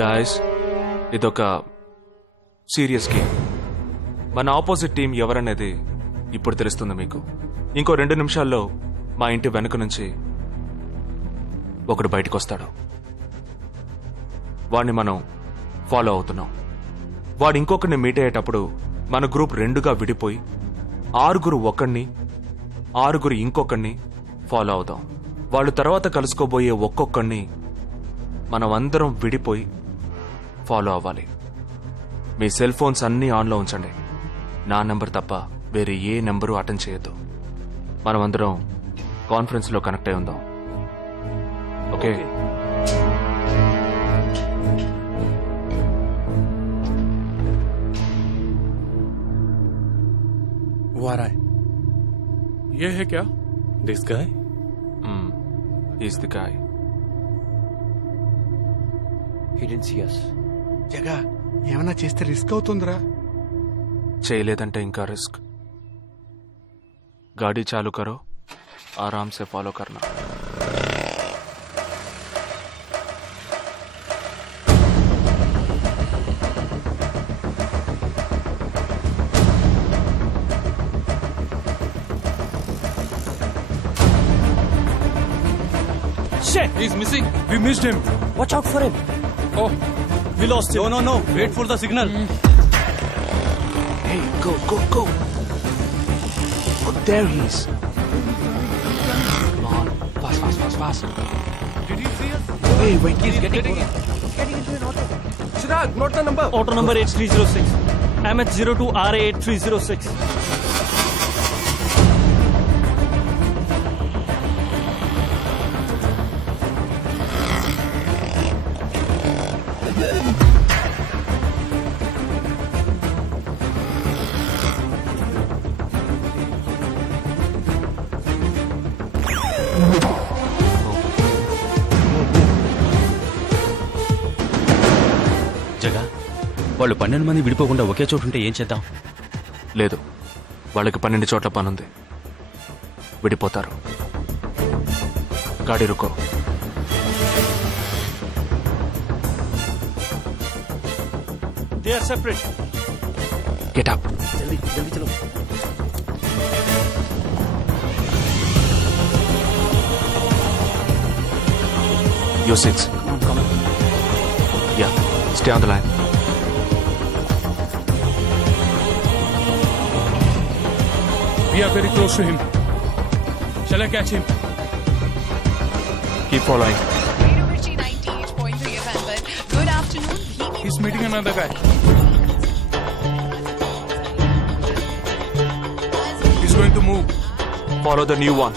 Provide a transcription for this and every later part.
గాయ్స్, ఇదొక serious game. మన opposite team ఎవరనేది ఇప్పుడు తెలుస్తుంది మీకు. ఇంకో 2 నిమిషాల్లో మా ఇంటి వెనుక నుంచి ఒకడు బయటకు వస్తాడు. వాడిని మనం ఫాలో అవుతున్నాం. వాడు ఇంకొకరిని మీట్ అయ్యేటప్పుడు మన గ్రూప్ 2గా విడిపోయి 6 ఒకడిని 6 ఇంకొకరిని ఫాలో అవుతాం. వాళ్ళు తర్వాత కలుసుకోబోయే ఒక్కొక్కడిని మనం అందరం విడిపోయి ఫాలో అవ్వాలి. మీ సెల్ ఫోన్స్ అన్నీ ఆన్లో ఉంచండి. నా నెంబర్ తప్ప వేరే ఏ నెంబరు అటెండ్ చేయొద్దు. మనం అందరం కాన్ఫరెన్స్లో కనెక్ట్ అయి ఉందాం. ఓకే? वो आ रहा है. ये है क्या? This guy? He's the guy. He didn't see us. జగా ఏమన్నా చేస్తే రిస్క్ అవుతుందిరా. చేయలేదంటే ఇంకా రిస్క్. गाड़ी चालू करो, आराम से फॉलो करना. Shit! He's missing. We missed him. Watch out for him. Oh, we lost him. No. Wait for the signal. Hey, go. Oh, there he is. Come on, fast. Did he see us? Wait. He's getting into an auto. Chirag, note the number. Auto number 8306. MH02 RA 8306. జగా, వాళ్ళు 12 మంది విడిపోకుండా ఒకే చోటు ఉంటే ఏం చేద్దాం? లేదు, వాళ్ళకి 12 చోట్ల పనుంది. విడిపోతారు. गाड़ी रुको. They are separate. Get up. जल्दी चलो. You're 6. Come on. Yeah, stay on the line. We are very close to him. Shall I catch him? Keep following. University 98.3 FM. Good afternoon. He's meeting another guy. He's going to move. Follow the new one.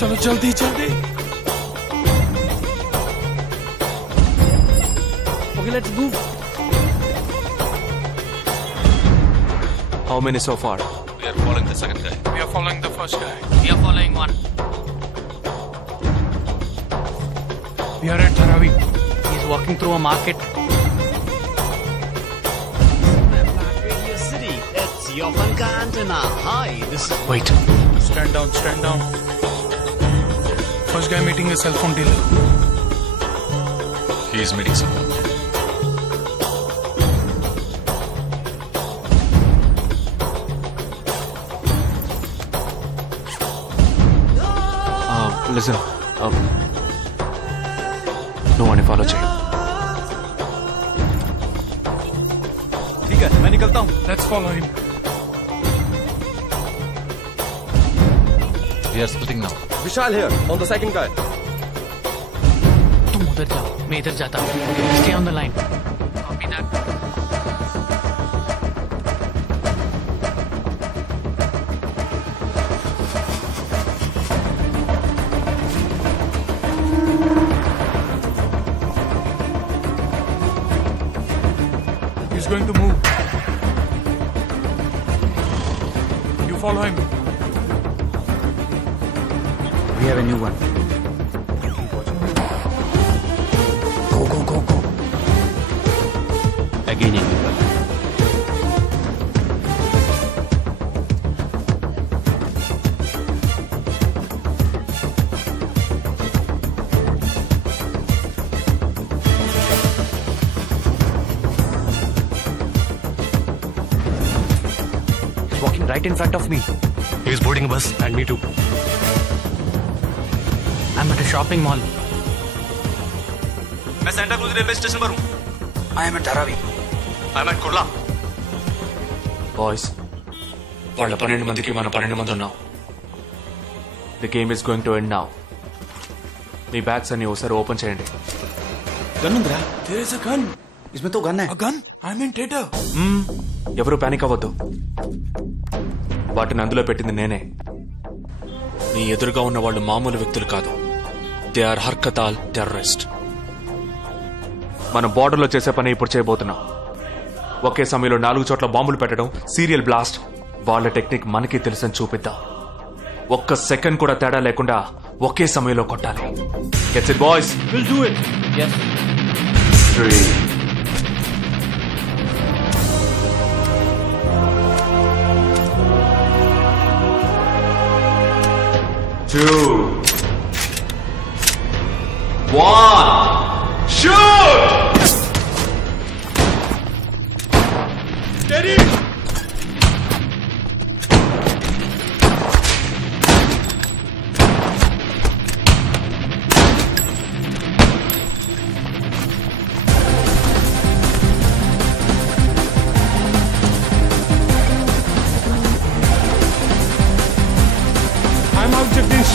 चलो जल्दी. Okay, let's move. How many so far? We are following the second guy. We are following the first guy. We are following one. We are at Dharavi. He's walking through a market. Radio City. It's your Funka antenna. Hi, this is. Wait. Stand down. First guy meeting a cell phone dealer. He is meeting someone. Listen. No one follow check. ठीक है, मैं निकलता हूँ. Let's follow him. We are splitting now. Vishal here, on the second guy. तुम उधर जाओ, मैं इधर जाता हूँ. Stay on the line. Copy that. He's going to move. You follow him. We have a new one. Go. Again a new one. crashing right in front of me. He is boarding a bus and me too. I'm at a shopping mall. मैं Santa cruise railway station पर हूँ. I am at Dharavi. I am at Kurla. Boys వాళ్ళ 12 మందికి మనం 12 మంది ఉన్నాం. The game is going to end now. మీ బ్యాగ్స్ అన్ని ఒకసారి ఓపెన్ చేయండి. गन ఉందిరా. There is a gun. इसमें तो गन है. A gun? I'm in theater. ఎవరు పానిక్ అవ్వద్దు. వాటిని అందులో పెట్టింది నేనే. నీ ఎదురుగా ఉన్న వాళ్ళు మామూలు వ్యక్తులు కాదు. దే ఆర్ హర్కతాల్ టెర్రరిస్ట్. మనం బార్డర్లో చేసే పని ఇప్పుడు చేయబోతున్నాం. ఒకే సమయంలో 4 చోట్ల బాంబులు పెట్టడం, సీరియల్ బ్లాస్ట్. వాళ్ళ టెక్నిక్ మనకి తెలుసని చూపిద్దాం. ఒక్క సెకండ్ కూడా తేడా లేకుండా ఒకే సమయంలో కొట్టాలి. Gets it boys? We'll do it. Yes. 3 2 1 shoot! I'm out, Jagdish.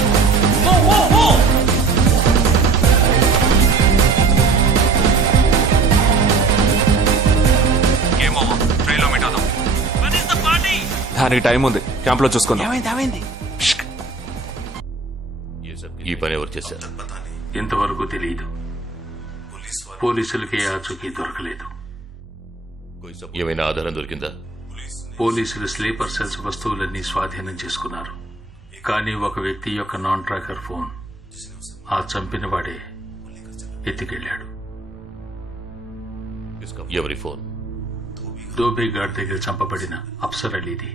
Game over. ట్రైన్లో మీట్ అవుదాం. దానికి టైం ఉంది. క్యాంప్ లో చూసుకుందాం. ఈ పని ఎవరు చేశారు? ఇంతవరకు తెలియదు. పోలీసులకి ఆచూకీ దొరకలేదు. ఏమైనా ఆధారం దొరికిందా? పోలీసులు స్లీపర్ సెల్స్ వస్తువులన్నీ స్వాధీనం చేసుకున్నారు. కానీ ఒక వ్యక్తి యొక్క నాన్ ట్రాకర్ ఫోన్ ఆ చంపిన వాడే ఎత్తుకెళ్లాడు. ఎవరి ఫోన్? దోబీ గార్డ్ దగ్గర చంపబడిన అఫ్సర్ అలీది.